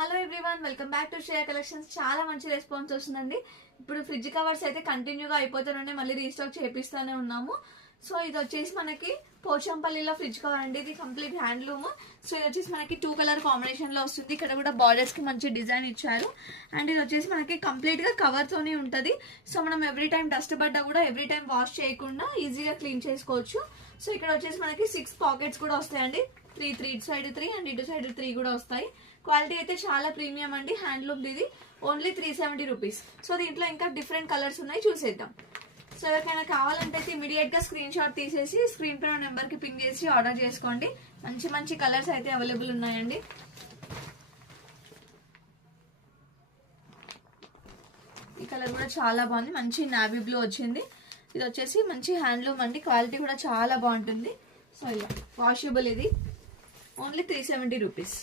Hello everyone, welcome back to Shreya collections. చాలా మంచి response వస్తుందండి. ఇప్పుడు ఫ్రిడ్జ్ కవర్స్ అయితే కంటిన్యూగా అయిపోతూనే మళ్ళీ రీస్టాక్ చేపిస్తూనే ఉన్నాము. సో ఇది వచ్చేసి మనకి పోచంపల్లిలో ఫ్రిడ్జ్ కవర్ అండి. ఇది కంప్లీట్ హ్యాండ్లూమ్. సో ఇది వచ్చేసి మనకి 2 కలర్ కాంబినేషన్ లో వస్తుంది. ఇక్కడ కూడా బార్డర్స్ కి మంచి డిజైన్ ఇచ్చారు. అండ్ ఇది వచ్చేసి మనకి కంప్లీట్ గా కవర్ తోనే ఉంటది. సో మనం ఎవ్రీ టైం డస్ట్ పడ్డా కూడా ఎవ్రీ టైం వాష్ చేయకుండా ఈజీగా క్లీన్ చేసుకోవచ్చు. సో ఇక్కడ వచ్చేసి మనకి 6 పాకెట్స్ కూడా వస్తాయండి. 3 ఇటు సైడ్ 3 అండ్ ఇటు సైడ్ 3 కూడా వస్తాయి. క్వాలిటీ అయితే చాలా ప్రీమియం అండి. హ్యాండ్లూమ్ ఇది ఓన్లీ 370 రూపీస్. సో దీంట్లో ఇంకా డిఫరెంట్ కలర్స్ ఉన్నాయి, చూసేద్దాం. సో ఎవరికైనా కావాలంటే అయితే ఇమీడియట్ గా స్క్రీన్ షాట్ తీసేసి స్క్రీన్ పై నెంబర్ కి పింగ్ చేసి ఆర్డర్ చేసుకోండి. మంచి మంచి కలర్స్ అయితే అవైలబుల్ ఉన్నాయండి. ఈ కలర్ కూడా చాలా బాగుంది, మంచి నావీ బ్లూ వచ్చింది. ఇది వచ్చేసి మంచి హ్యాండ్లూమ్ అండి. క్వాలిటీ కూడా చాలా బాగుంటుంది. సో ఇలా వాషబుల్, ఇది ఓన్లీ 370 రూపీస్.